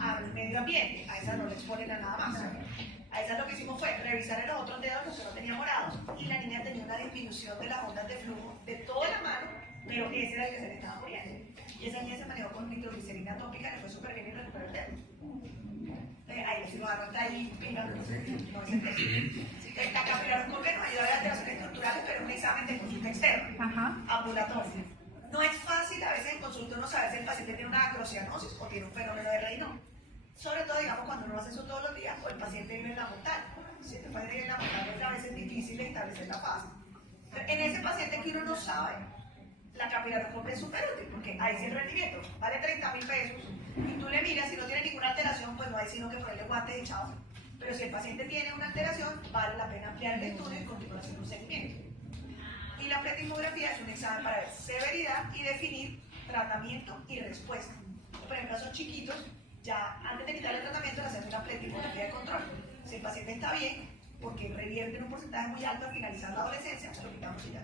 al medio ambiente, a esa no le exponen a nada más. A esa lo que hicimos fue revisar en los otros dedos los que no tenía morados, y la niña tenía una disminución de las ondas de flujo de toda la mano, pero ese era el que se le estaba muriendo. Y esa niña se manejó con nitroglicerina tópica, le fue súper bien y recuperó el dedo. Ahí el cirujano está ahí, mira, no es el test. La capilaroscopia nos ayuda a ver alteraciones estructurales, pero es un examen de consulta externa, ambulatorio. No es fácil a veces en consulta uno saber si el paciente tiene una acrocianosis o tiene un fenómeno de Raynaud. Sobre todo, digamos, cuando uno hace eso todos los días o el paciente vive en la montaña. Si el paciente vive en la montaña, a veces es difícil establecer la fase. Pero en ese paciente que uno no sabe, la capilaroscopia es súper útil, porque ahí sí el rendimiento vale 30.000 pesos, y tú le miras, si no tiene ninguna alteración, pues no hay sino que ponerle guantes y chao. Pero si el paciente tiene una alteración, vale la pena ampliar el estudio y continuar haciendo un seguimiento. Y la pletismografía es un examen para ver severidad y definir tratamiento y respuesta. Por ejemplo, son chiquitos, ya antes de quitarle el tratamiento le hacemos una pletismografía de control. Si el paciente está bien, porque revierte en un porcentaje muy alto al finalizar la adolescencia, se lo quitamos y ya.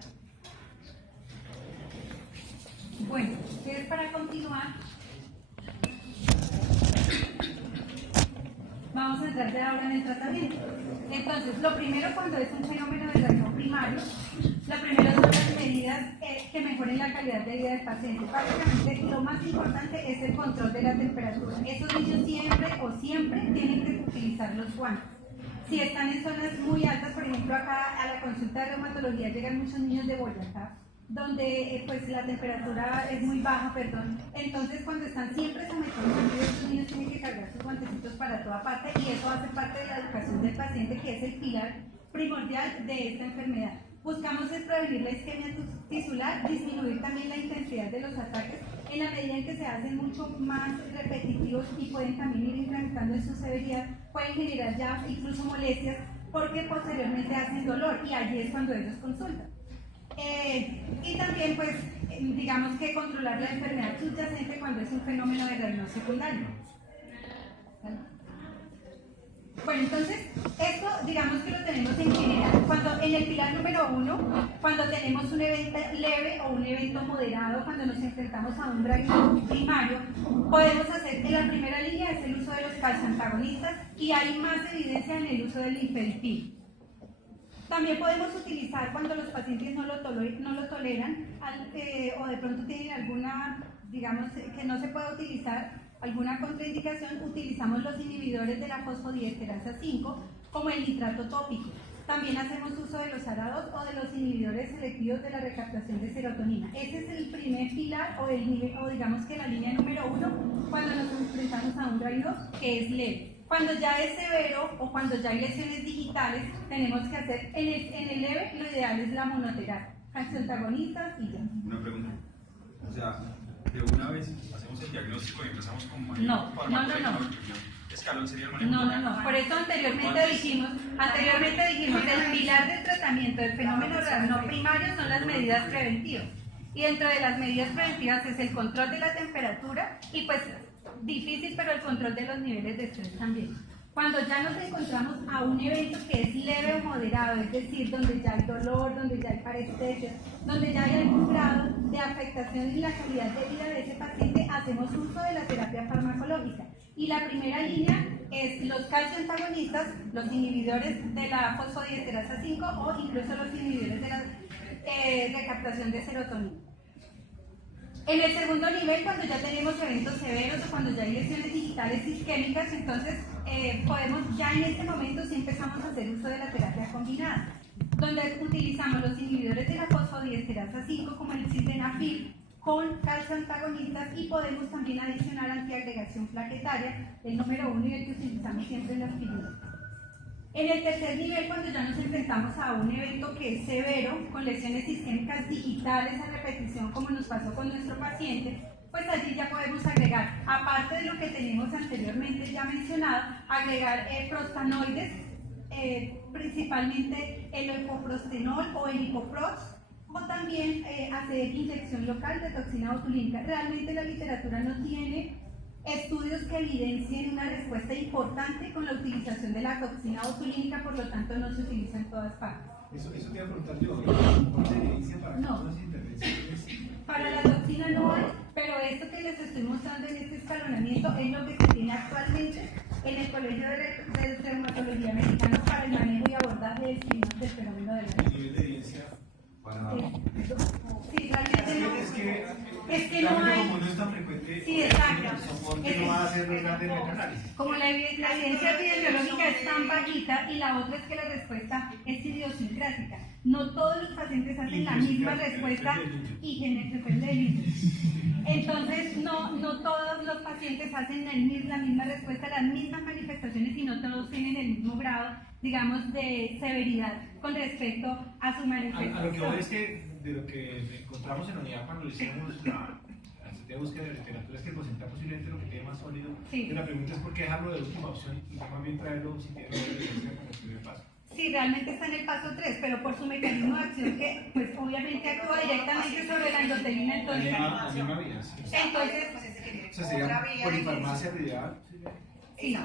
Bueno, entonces para continuar, vamos a entrar de ahora en el tratamiento. Entonces, lo primero cuando es un fenómeno de Raynaud primario, lo primero son las medidas que mejoren la calidad de vida del paciente. Básicamente, lo más importante es el control de la temperatura. Esos niños siempre tienen que utilizar los guantes. Si están en zonas muy altas, por ejemplo, acá a la consulta de reumatología llegan muchos niños de Boyacá, donde pues la temperatura es muy baja, entonces cuando están siempre sometidos, estos niños tienen que cargar sus guantecitos para toda parte, y eso hace parte de la educación del paciente, que es el pilar primordial de esta enfermedad. Buscamos es prevenir la isquemia tisular, disminuir también la intensidad de los ataques, en la medida en que se hacen mucho más repetitivos y pueden también ir incrementando en su severidad, pueden generar ya incluso molestias, porque posteriormente hacen dolor, y allí es cuando ellos consultan. Y también, pues, digamos que controlar la enfermedad subyacente cuando es un fenómeno de Raynaud secundario. Bueno, entonces, esto digamos que lo tenemos en general. Cuando en el pilar número 1, cuando tenemos un evento leve o un evento moderado, cuando nos enfrentamos a un Raynaud primario, podemos hacer, en la primera línea es el uso de los calcioantagonistas, y hay más evidencia en el uso del limfedipil. También podemos utilizar cuando los pacientes no lo toleran o de pronto tienen alguna, digamos, que no se puede utilizar, alguna contraindicación, utilizamos los inhibidores de la fosfodiesterasa 5 como el nitrato tópico. También hacemos uso de los ARA2 o de los inhibidores selectivos de la recaptación de serotonina. Ese es el primer pilar o digamos que la línea número 1 cuando nos enfrentamos a un Raynaud que es leve. Cuando ya es severo o cuando ya hay lesiones digitales, tenemos que hacer, en el leve, lo ideal es la monoterapia, calcioantagonistas y ya. Una pregunta. O sea, de una vez hacemos el diagnóstico y empezamos con manejo No. Escalón sería el manejo. No. Por eso anteriormente dijimos, el pilar del tratamiento del fenómeno Raynaud primario son las medidas preventivas. Y dentro de las medidas preventivas es el control de la temperatura y pues difícil, pero el control de los niveles de estrés también. Cuando ya nos encontramos a un evento que es leve o moderado, es decir, donde ya hay dolor, donde ya hay parestesia, donde ya hay algún grado de afectación en la calidad de vida de ese paciente, hacemos uso de la terapia farmacológica. Y la primera línea es los calcioantagonistas, los inhibidores de la fosfodiesterasa 5 o incluso los inhibidores de la recaptación de serotonina. En el segundo nivel, cuando ya tenemos eventos severos o cuando ya hay lesiones digitales isquémicas, entonces podemos, ya en este momento sí empezamos a hacer uso de la terapia combinada, donde utilizamos los inhibidores de la fosfodiesterasa 5 como el sildenafil con calcioantagonistas, y podemos también adicionar antiagregación plaquetaria, el número 1 y el que utilizamos siempre en las pílulas. En el tercer nivel, cuando ya nos enfrentamos a un evento que es severo, con lesiones isquémicas digitales a repetición, como nos pasó con nuestro paciente, pues allí ya podemos agregar, aparte de lo que tenemos anteriormente ya mencionado, agregar prostanoides, principalmente el epoprostenol o el hipoprost, o también hacer inyección local de toxina botulínica. Realmente la literatura no tiene estudios que evidencien una respuesta importante con la utilización de la toxina botulínica, por lo tanto no se utiliza en todas partes. Eso te iba a preguntar yo, ¿no hay evidencia para No. todas las intervenciones? Para la toxina no hay, pero esto que les estoy mostrando en este escalonamiento es lo que se tiene actualmente en el Colegio de Reumatología Mexicano para el manejo y abordaje del fenómeno del ¿El nivel de evidencia para...? Sí, realmente no. Es que no hay. como no es tan frecuente, Sí, exacto. ¿por qué no va a hacer los grandes metaanálisis? Como la evidencia epidemiológica es tan bajita y la otra es que la respuesta es idiosincrática. No todos los pacientes hacen la misma respuesta y depende del índice. Entonces, no todos los pacientes hacen la misma respuesta, las mismas manifestaciones y no todos tienen el mismo grado, digamos, de severidad con respecto a su manifestación. A lo que voy es que de lo que encontramos en la unidad cuando hicimos la de búsqueda de literatura es que el porcentaje posiblemente lo que tiene más sólido. Sí. Y la pregunta es por qué dejarlo de última opción y no más bien traerlo si tiene evidencia como el primer paso. Sí, realmente está en el paso 3, pero por su mecanismo de acción que, pues, obviamente actúa directamente sobre la endotelina, entonces... La misma vía, sí. Entonces, O sea, sería polifarmacia lo ideal. sí.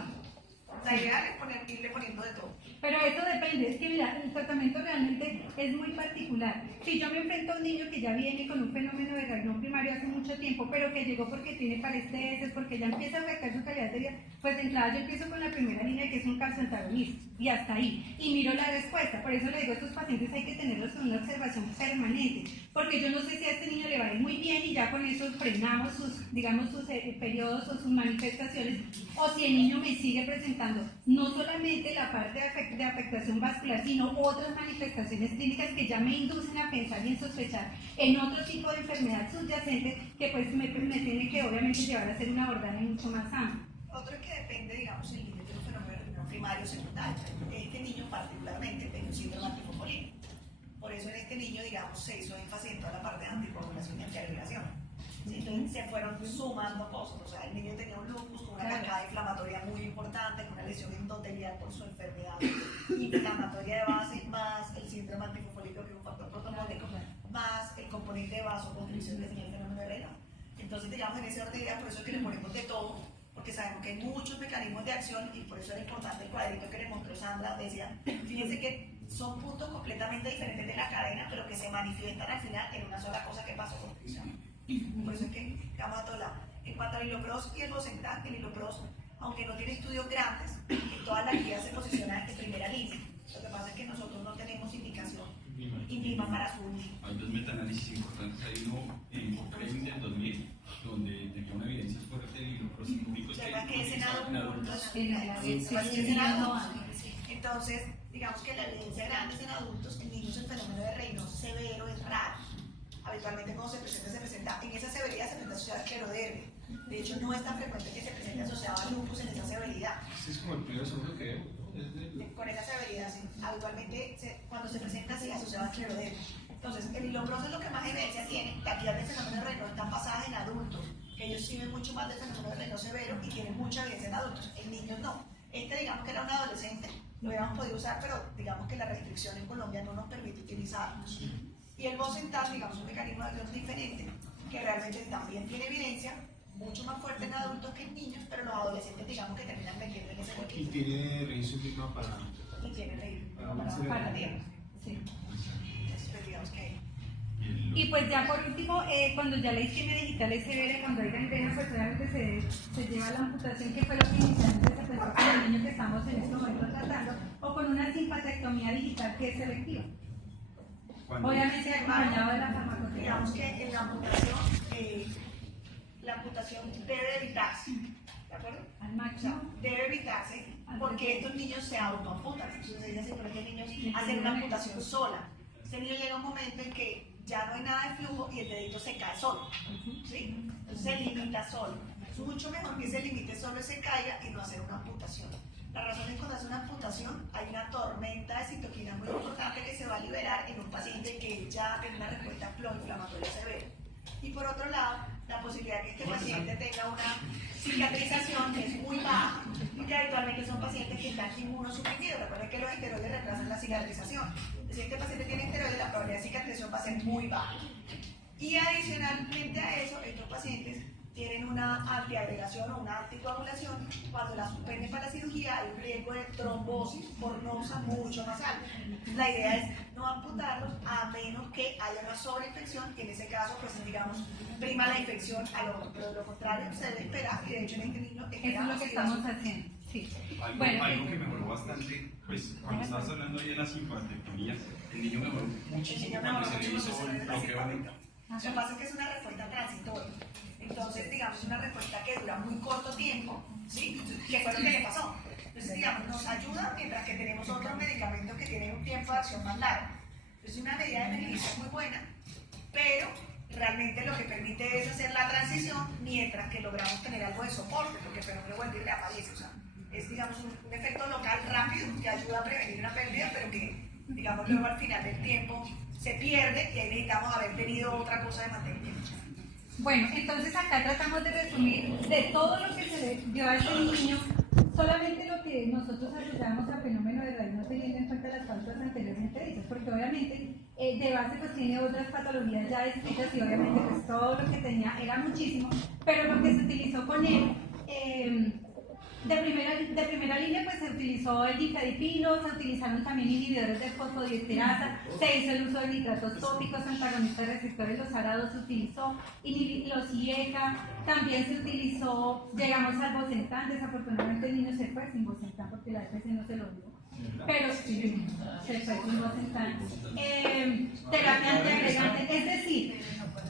La idea es irle poniendo de todo. Pero eso depende, es que mira, el tratamiento realmente es muy particular. Si yo me enfrento a un niño que ya viene con un fenómeno de renal primario hace mucho tiempo, pero que llegó porque tiene paresteses, porque ya empieza a afectar su calidad de vida, pues de entrada yo empiezo con la primera línea que es un calcio-antagonista, y hasta ahí, y miro la respuesta. Por eso le digo a estos pacientes hay que tenerlos en una observación permanente, porque yo no sé si a este niño le va a ir muy bien y ya con eso frenamos sus, digamos, sus periodos o sus manifestaciones, o si el niño me sigue presentando no solamente la parte de afectación vascular, sino otras manifestaciones clínicas que ya me inducen a pensar y en sospechar en otro tipo de enfermedad subyacente que pues me tiene que obviamente llevar a hacer un abordaje mucho más amplio. Otro es que depende, digamos, el nivel de los fenómenos renal primario o secundario. Este niño particularmente tiene un síndrome antifosfolípico. Por eso en este niño, digamos, se hizo énfasis en toda la parte de anticoagulación y antiagregación. ¿Sí? Entonces se fueron sumando cosas. O sea, el niño tenía un lupus con una cascada inflamatoria muy importante, con una lesión endotelial por su enfermedad inflamatoria de base, más el síndrome antifosfolípico, que es un factor protopólico, más el componente de vasoconstricción que tenía el fenómeno de renal. Entonces, digamos, en ese orden de ideas, por eso es que le ponemos de todo, porque sabemos que hay muchos mecanismos de acción y por eso era importante el cuadrito que le mostró Sandra. Decía, fíjense que son puntos completamente diferentes de la cadena, pero que se manifiestan al final en una sola cosa que pasó con fricción. Por eso es que vamos a todos lados. En cuanto al hilopros y el Bosentan, el hilopros, aunque no tiene estudios grandes, en todas las guías se posiciona en primera línea. Lo que pasa es que nosotros no tenemos indicación INVIMA para su uso. Hay dos metaanálisis importantes. Hay uno en Cochrane del 2000, donde tenía una evidencia fuerte de hidroprosínicos que es en adultos. Entonces, digamos que la evidencia grande es en adultos, en niños el fenómeno de Raynaud severo es raro. Habitualmente cuando se presenta en esa severidad se presenta asociada a esclerodermia. De hecho, no es tan frecuente que se presente asociado a lupus en esa severidad. Este es como el primero segundo que veo. Con esa severidad, sí. Habitualmente cuando se presenta así asociado a esclerodermia. Entonces, el hilopros es lo que más evidencia tiene. La guía del fenómeno de Raynaud están basadas en adultos, que ellos sí ven mucho más del fenómeno de Raynaud severo y tienen mucha evidencia en adultos. En niños no. Digamos que era un adolescente, lo hubiéramos podido usar, pero digamos que la restricción en Colombia no nos permite utilizarlo. Y el Bosentan, digamos, un mecanismo de acción diferente, que realmente también tiene evidencia, mucho más fuerte en adultos que en niños, pero los adolescentes, digamos, que terminan metiendo en ese Y huequito. tiene registro INVIMA para... Y tiene reír. Para ti. Sí. Entonces, pues, digamos que... Y pues ya por último, cuando ya la isquemia digital es severa, cuando hay gangrena, pues obviamente se lleva a la amputación, que fue lo que inicialmente se pensó con el niño que estamos en este momento tratando, o con una simpatectomía digital que es selectiva. Obviamente acompañado de la farmacoterapia. Digamos que en la amputación debe evitarse, ¿de acuerdo? Al O sea, máximo. debe evitarse porque estos niños se autoamputan. Entonces ella se pone que niños hacen una amputación sola. Este niño llega a un momento en que ya no hay nada de flujo y el dedito se cae solo. ¿Sí? Entonces se limita solo. Es mucho mejor que se limite solo y se caiga y no hacer una amputación. La razón es que cuando hace una amputación hay una tormenta de citoquina muy importante que se va a liberar en un paciente que ya tiene una respuesta proinflamatoria severa. Y por otro lado, la posibilidad de que este paciente tenga una cicatrización es muy baja y que habitualmente son pacientes que están inmunosuprimidos. Recuerden que los esteroides retrasan la cicatrización. Si este paciente tiene esteroides, la probabilidad de cicatrización va a ser muy baja. Y adicionalmente a eso, estos pacientes tienen una antiagregación o una anticoagulación, cuando la suspenden para la cirugía hay un riesgo de trombosis pornosa mucho más alto. La idea es no amputarlos a menos que haya una sobreinfección, y en ese caso, pues digamos, prima la infección al otro, pero de lo contrario se debe esperar, y de hecho en este niño Eso es lo que estamos haciendo. Sí. Algo que mejoró bastante, pues cuando estabas hablando ahí de las infartectomías, el niño mejoró muchísimo cuando se le hizo el bloqueo auricular. Lo que pasa es que es una respuesta transitoria. Entonces, digamos, una respuesta que dura muy corto tiempo, ¿sí? ¿Qué fue lo que le pasó? Entonces, digamos, nos ayuda mientras que tenemos otros medicamentos que tienen un tiempo de acción más largo. Es una medida de emergencia muy buena, pero realmente lo que permite es hacer la transición mientras que logramos tener algo de soporte, porque fenómeno vuelve y reaparece. O sea, es, digamos, un efecto local rápido que ayuda a prevenir una pérdida, pero que, digamos, luego al final del tiempo se pierde, y ahí necesitamos haber tenido otra cosa de mantenimiento. Bueno, entonces acá tratamos de resumir de todo lo que se le dio a este niño, solamente lo que nosotros asociamos al fenómeno de Raynaud, no teniendo en cuenta las causas anteriormente dichas, porque obviamente de base pues tiene otras patologías ya descritas, y obviamente pues todo lo que tenía era muchísimo, pero lo que se utilizó con él, de primera línea pues se utilizó el difedipino, se utilizaron también inhibidores de fosfodiesterasa, se hizo el uso de nitratos tópicos, antagonistas receptores, los arados se utilizó, los IECA, también se utilizó, llegamos al Bosentan, desafortunadamente el niño se fue sin Bosentan porque la EPC no se lo dio. Pero sí, se fue sin Bosentan. Terapia antiagregante, es decir,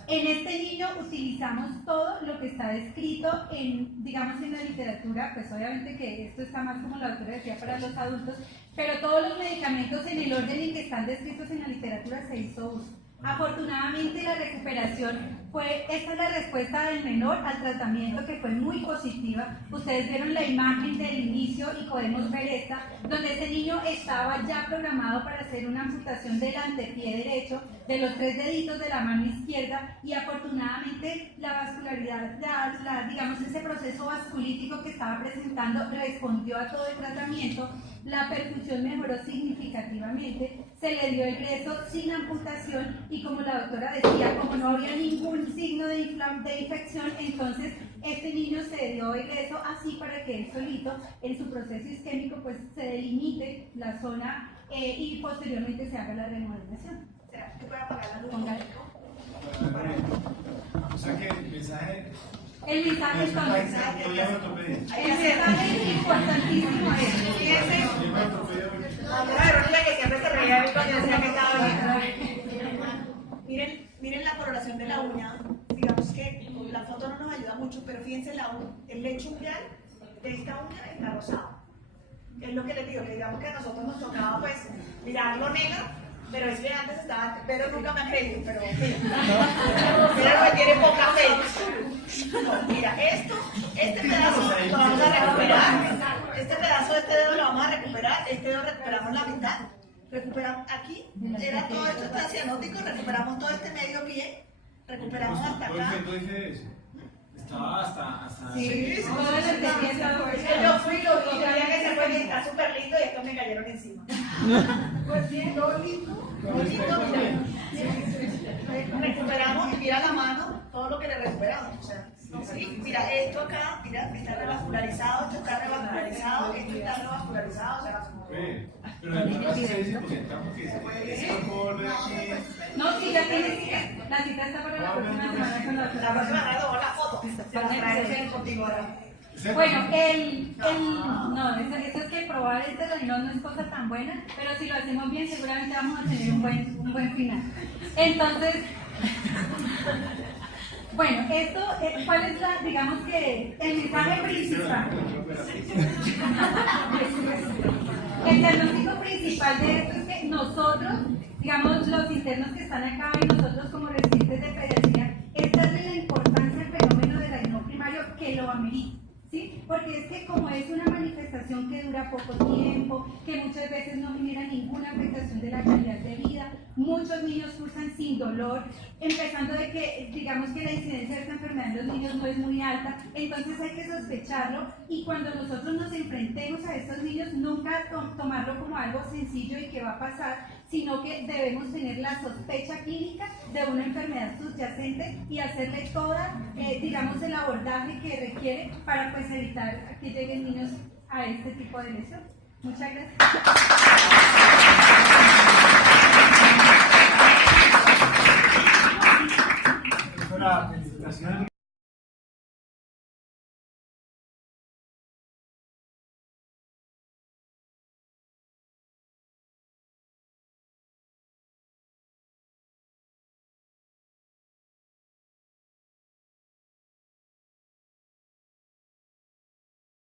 en este niño utilizamos todo lo que está descrito en, digamos, en la literatura, pues obviamente que esto está más como la autora decía para los adultos, pero todos los medicamentos en el orden en que están descritos en la literatura se hizo uso. Afortunadamente la recuperación esta es la respuesta del menor al tratamiento, que fue muy positiva. Ustedes vieron la imagen del inicio y podemos ver esta, donde este niño estaba ya programado para hacer una amputación del antepié derecho, de los 3 deditos de la mano izquierda, y afortunadamente la vascularidad, digamos ese proceso vasculítico que estaba presentando respondió a todo el tratamiento, la perfusión mejoró significativamente, se le dio egreso sin amputación, y como la doctora decía, como no había ningún signo de infección, entonces este niño se dio egreso así para que él solito, en su proceso isquémico, pues se delimite la zona y posteriormente se haga la remodelación. ¿Será que puede apagar la luz? Póngale. O sea que el mensaje. El mensaje entonces, Yo ya me ortopedia. el mensaje es importantísimo Verónica, que siempre se reía de mí cuando decía que estaba bien. Miren la coloración de la uña. Digamos que la foto no nos ayuda mucho, pero fíjense el lecho unguial de esta uña está rosado. Es lo que les digo, que digamos que a nosotros nos tocaba pues mirarlo negro, pero es que antes estaba, pero nunca me ha creído, pero mira lo que tiene poca fe. No, mira, este pedazo lo vamos a recuperar, este pedazo de este dedo lo vamos a recuperar, este dedo recuperamos la mitad, recuperamos aquí, era todo esto está cianótico, recuperamos todo este medio pie, recuperamos hasta acá. ¿Doy fe de eso? Estaba hasta. Sí, todo el entendimiento. yo fui y lo vi, sabía que se fue bien, está súper lindo, y estos me cayeron encima. Pues bien, lo lindo, mira. Recuperamos, y mira la mano, todo lo que le recuperamos. O sea, sí, mira, esto acá, mira, está revascularizado, esto está revascularizado, esto está revascularizado, o sea, pero además se dice porque es por aquí. No, sí, ya tiene cita. La cita está para la próxima semana con la la doctora. próxima vez tomó la foto, se la trae contigo ahora. Bueno, no, eso es que probar este Raynaud no es cosa tan buena, pero si lo hacemos bien seguramente vamos a tener un buen final. Entonces, bueno, esto, ¿cuál es digamos que el mensaje principal? El diagnóstico principal de esto es que nosotros, digamos los internos que están acá y nosotros como residentes de pediatría, esta es la importancia del fenómeno de Raynaud primario que lo amerita. ¿Sí? Porque es que como es una manifestación que dura poco tiempo, que muchas veces no genera ninguna afectación de la calidad de vida, Muchos niños cursan sin dolor, empezando de que, digamos que la incidencia de esta enfermedad en los niños no es muy alta, entonces hay que sospecharlo y cuando nosotros nos enfrentemos a estos niños, nunca tomarlo como algo sencillo y que va a pasar, sino que debemos tener la sospecha clínica de una enfermedad subyacente y hacerle toda, digamos, el abordaje que requiere para pues evitar que lleguen niños a este tipo de lesión. Muchas gracias. Doctora, felicitaciones.